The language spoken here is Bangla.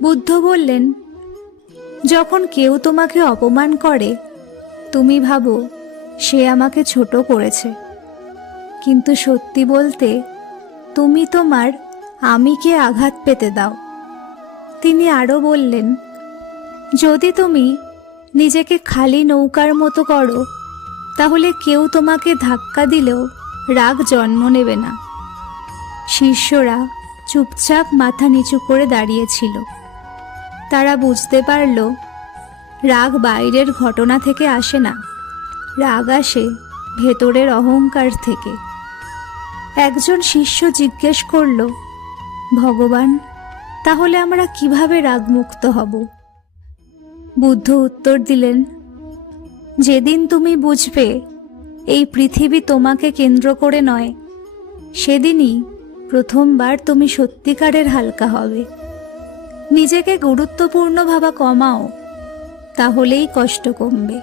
বুদ্ধ বললেন, যখন কেউ তোমাকে অপমান করে তুমি ভাবো সে আমাকে ছোট করেছে, কিন্তু সত্যি বলতে তুমি তোমার আমিকে আঘাত পেতে দাও। তিনি আরও বললেন, যদি তুমি নিজেকে খালি নৌকার মতো করো তাহলে কেউ তোমাকে ধাক্কা দিলেও রাগ জন্ম নেবে না। শিষ্যরা চুপচাপ মাথা নিচু করে দাঁড়িয়েছিল। তারা বুঝতে পারল রাগ বাইরের ঘটনা থেকে আসে না, রাগ আসে ভেতরের অহংকার থেকে। একজন শিষ্য জিজ্ঞেস করল, ভগবান, তাহলে আমরা কিভাবে রাগমুক্ত হব? বুদ্ধ উত্তর দিলেন, যেদিন তুমি বুঝবে এই পৃথিবী তোমাকে কেন্দ্র করে নয়, সেদিনই প্রথমবার তুমি সত্যিকারের হালকা হবে। নিজেকে গুরুত্বপূর্ণ ভাবা কমাও, তাহলেই কষ্ট কমবে।